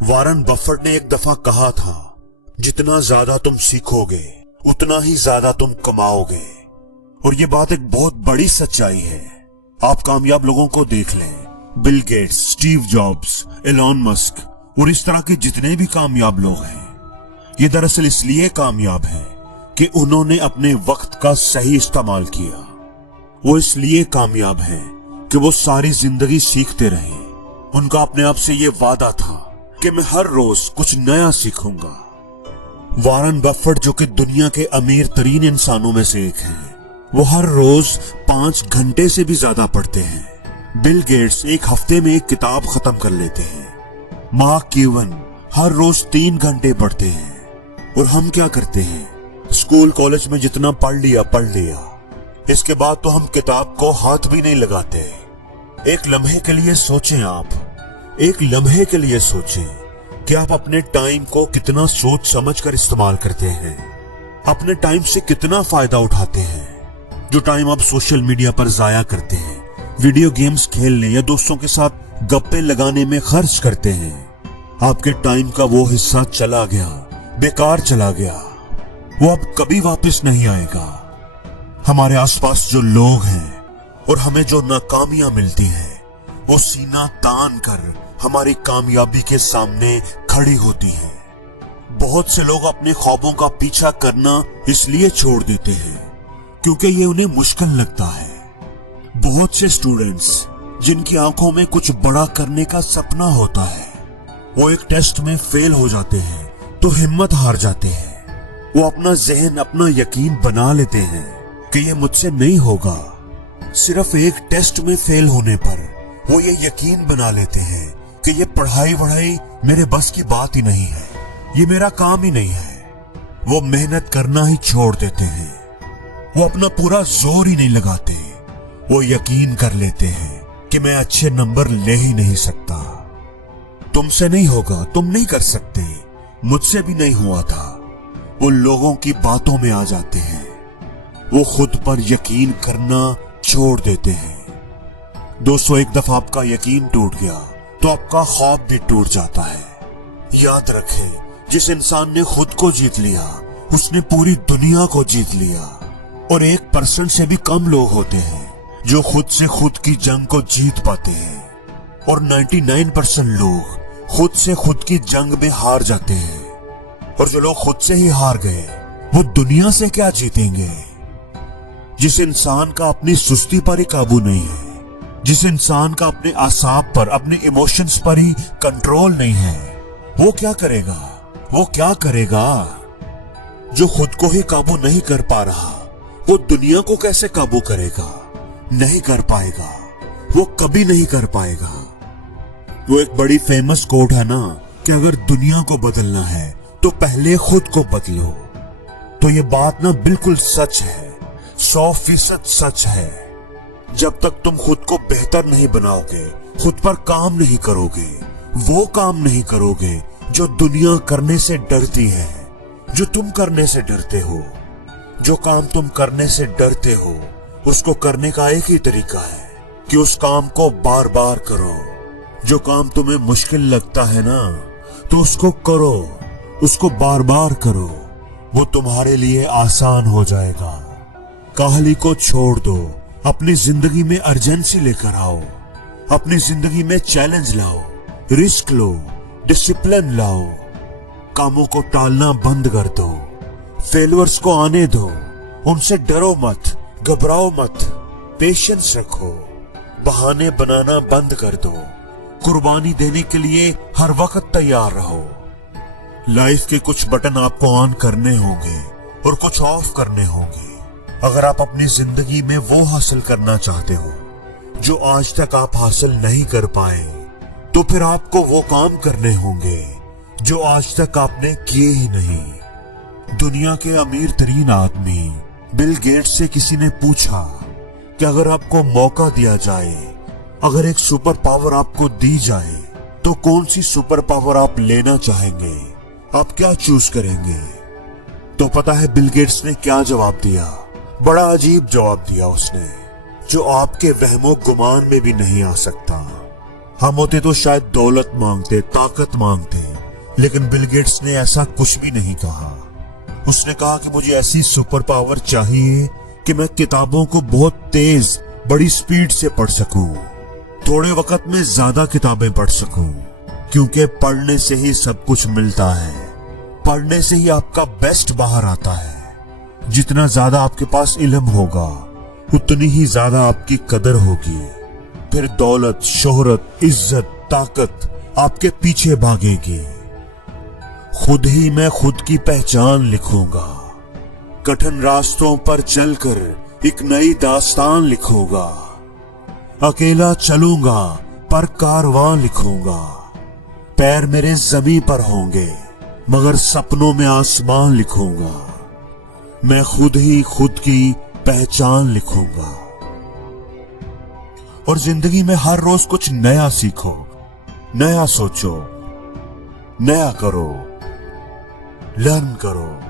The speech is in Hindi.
वॉरेन बफेट ने एक दफा कहा था, जितना ज्यादा तुम सीखोगे उतना ही ज्यादा तुम कमाओगे। और ये बात एक बहुत बड़ी सच्चाई है। आप कामयाब लोगों को देख लें, Bill Gates, Steve Jobs, Elon Musk और इस तरह के जितने भी कामयाब लोग हैं, ये दरअसल इसलिए कामयाब हैं कि उन्होंने अपने वक्त का सही इस्तेमाल किया। वो इसलिए कामयाब हैं कि वो सारी जिंदगी सीखते रहे। उनका अपने आप से ये वादा था कि मैं हर रोज कुछ नया सीखूंगा। वॉरेन बफेट, जो कि दुनिया के अमीर तरीन इंसानों में से एक हैं, वो हर रोज 5 घंटे से भी ज्यादा पढ़ते हैं। बिल गेट्स एक हफ्ते में एक किताब खत्म कर लेते हैं। मार्क क्यूवन हर रोज 3 घंटे पढ़ते हैं। और हम क्या करते हैं, स्कूल कॉलेज में जितना पढ़ लिया, इसके बाद तो हम किताब को हाथ भी नहीं लगाते। एक लम्हे के लिए सोचें, आप एक लम्हे के लिए सोचें कि आप अपने टाइम को कितना सोच समझ कर इस्तेमाल करते हैं, अपने टाइम से कितना फायदा उठाते हैं। जो टाइम आप सोशल मीडिया पर जाया करते हैं, वीडियो गेम्स खेलने या दोस्तों के साथ गप्पे लगाने में खर्च करते हैं, आपके टाइम का वो हिस्सा चला गया, बेकार चला गया। वो अब कभी वापस नहीं आएगा। हमारे आसपास जो लोग हैं और हमें जो नाकामियां मिलती हैं, वो सीना तान कर हमारी कामयाबी के सामने खड़ी होती हैं। बहुत से लोग अपने ख्वाबों का पीछा करना इसलिए छोड़ देते हैं क्योंकि ये उन्हें मुश्किल लगता है। बहुत से स्टूडेंट्स जिनकी आंखों में कुछ बड़ा करने का सपना होता है, वो एक टेस्ट में फेल हो जाते हैं तो हिम्मत हार जाते हैं। वो अपना जहन, अपना यकीन बना लेते हैं कि ये मुझसे नहीं होगा। सिर्फ एक टेस्ट में फेल होने पर वो ये यकीन बना लेते हैं कि ये पढ़ाई वढ़ाई मेरे बस की बात ही नहीं है, ये मेरा काम ही नहीं है। वो मेहनत करना ही छोड़ देते हैं। वो अपना पूरा जोर ही नहीं लगाते। वो यकीन कर लेते हैं कि मैं अच्छे नंबर ले ही नहीं सकता। तुमसे नहीं होगा, तुम नहीं कर सकते, मुझसे भी नहीं हुआ था। वो लोगों की बातों में आ जाते हैं। वो खुद पर यकीन करना छोड़ देते हैं। दोस्तों, एक दफा आपका यकीन टूट गया तो आपका ख्वाब भी टूट जाता है। याद रखें, जिस इंसान ने खुद को जीत लिया, उसने पूरी दुनिया को जीत लिया। और 1% से भी कम लोग होते हैं जो खुद से खुद की जंग को जीत पाते हैं। और 99% लोग खुद से खुद की जंग में हार जाते हैं। और जो लोग खुद से ही हार गए, वो दुनिया से क्या जीतेंगे। जिस इंसान का अपनी सुस्ती पर ही काबू नहीं है, जिस इंसान का अपने आसाब पर, अपने इमोशंस पर ही कंट्रोल नहीं है, वो क्या करेगा, वो क्या करेगा। जो खुद को ही काबू नहीं कर पा रहा, वो दुनिया को कैसे काबू करेगा। नहीं कर पाएगा, वो कभी नहीं कर पाएगा। वो एक बड़ी फेमस कोट है ना कि अगर दुनिया को बदलना है तो पहले खुद को बदलो। तो ये बात ना बिल्कुल सच है, 100% सच है। जब तक तुम खुद को बेहतर नहीं बनाओगे, खुद पर काम नहीं करोगे, वो काम नहीं करोगे जो दुनिया करने से डरती है, जो तुम करने से डरते हो। जो काम तुम करने से डरते हो, उसको करने का एक ही तरीका है कि उस काम को बार बार करो। जो काम तुम्हें मुश्किल लगता है ना, तो उसको करो, उसको बार बार करो, वो तुम्हारे लिए आसान हो जाएगा। काहली को छोड़ दो, अपनी जिंदगी में अर्जेंसी लेकर आओ, अपनी जिंदगी में चैलेंज लाओ, रिस्क लो, डिसिप्लिन लाओ। कामों को टालना बंद कर दो, फेलियर्स को आने दो, उनसे डरो मत, घबराओ मत, पेशेंस रखो, बहाने बनाना बंद कर दो, कुर्बानी देने के लिए हर वक्त तैयार रहो। लाइफ के कुछ बटन आपको ऑन करने होंगे और कुछ ऑफ करने होंगे। अगर आप अपनी जिंदगी में वो हासिल करना चाहते हो जो आज तक आप हासिल नहीं कर पाए, तो फिर आपको वो काम करने होंगे जो आज तक आपने किए ही नहीं। दुनिया के अमीर तरीन आदमी बिल गेट्स से किसी ने पूछा कि अगर आपको मौका दिया जाए, अगर एक सुपर पावर आपको दी जाए, तो कौन सी सुपर पावर आप लेना चाहेंगे, आप क्या चूज करेंगे। तो पता है बिल गेट्स ने क्या जवाब दिया? बड़ा अजीब जवाब दिया उसने, जो आपके वहमो गुमान में भी नहीं आ सकता। हम होते तो शायद दौलत मांगते, ताकत मांगते, लेकिन बिल गेट्स ने ऐसा कुछ भी नहीं कहा। उसने कहा कि मुझे ऐसी सुपर पावर चाहिए कि मैं किताबों को बहुत तेज बड़ी स्पीड से पढ़ सकूं, थोड़े वक्त में ज्यादा किताबें पढ़ सकूं, क्योंकि पढ़ने से ही सब कुछ मिलता है, पढ़ने से ही आपका बेस्ट बाहर आता है। जितना ज्यादा आपके पास इल्म होगा उतनी ही ज्यादा आपकी कदर होगी, फिर दौलत, शोहरत, इज्जत, ताकत आपके पीछे भागेगी। खुद ही मैं खुद की पहचान लिखूंगा, कठिन रास्तों पर चलकर एक नई दास्तान लिखूंगा। अकेला चलूंगा पर कारवां लिखूंगा, पैर मेरे जमीन पर होंगे मगर सपनों में आसमान लिखूंगा। मैं खुद ही खुद की पहचान लिखूंगा। और जिंदगी में हर रोज कुछ नया सीखो, नया सोचो, नया करो, लर्न करो।